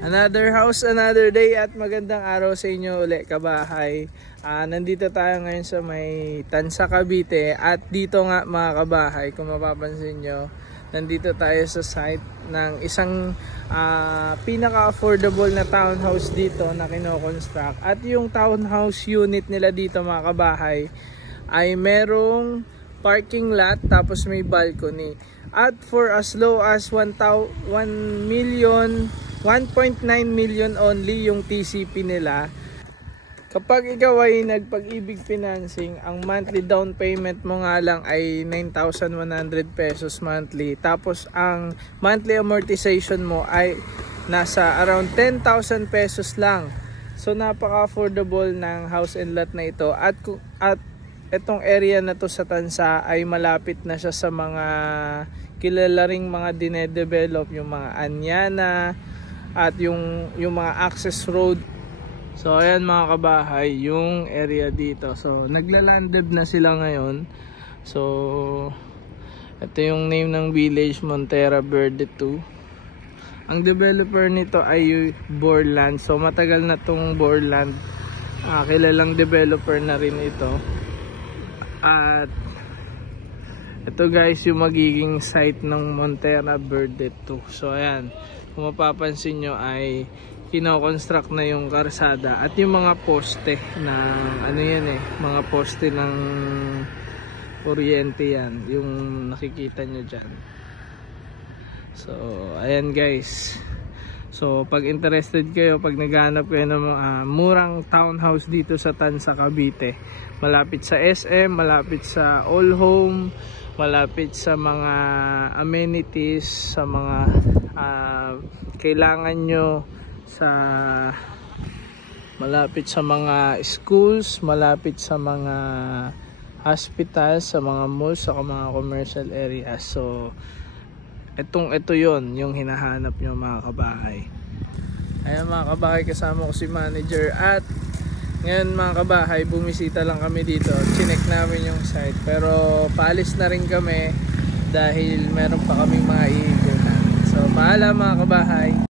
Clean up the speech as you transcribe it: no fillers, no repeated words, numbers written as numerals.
Another house, another day at magandang araw sa inyo ulit kabahay. Nandito tayo ngayon sa may Tansa, Cavite at dito nga mga kabahay, kung mapapansin nyo, nandito tayo sa site ng isang pinaka-affordable na townhouse dito na kino-construct. At yung townhouse unit nila dito mga kabahay ay merong parking lot tapos may balcony. At for as low as 1.9 million only yung TCP nila. Kapag ikaw ay nagpag-ibig financing, ang monthly down payment mo nga lang ay 9,100 pesos monthly. Tapos ang monthly amortization mo ay nasa around 10,000 pesos lang. So napaka-affordable ng house and lot na ito. At itong area na to sa Tansa ay malapit na siya sa mga kilala ring mga dinedevelop, yung mga Anyana at yung mga access road. So ayan mga kabahay, yung area dito. So nagla-landed na sila ngayon. So ito yung name ng village, Montera Verde 2. Ang developer nito ay Borland. So matagal na tong Borland, kilalang developer na rin ito. At ito guys yung magiging site ng Montera Verde 2. So ayan, kung mapapansin nyo ay kino-construct na yung karsada at yung mga poste na ano yan mga poste ng kuryente yan, yung nakikita nyo dyan. So ayan guys, so pag interested kayo, pag naghanap kayo ng murang townhouse dito sa Tansa, Cavite, malapit sa SM, malapit sa All Home, malapit sa mga amenities, sa mga kailangan nyo, malapit sa mga schools, malapit sa mga hospitals, sa mga malls, sa mga commercial areas. So ito yon yung hinahanap nyo mga kabahay. Ayan mga kabahay, kasama ko si manager at ngayon mga kabahay, bumisita lang kami dito. Chinek namin yung site pero paalis na rin kami dahil meron pa kaming mga iikutan. So paalam mga kabahay.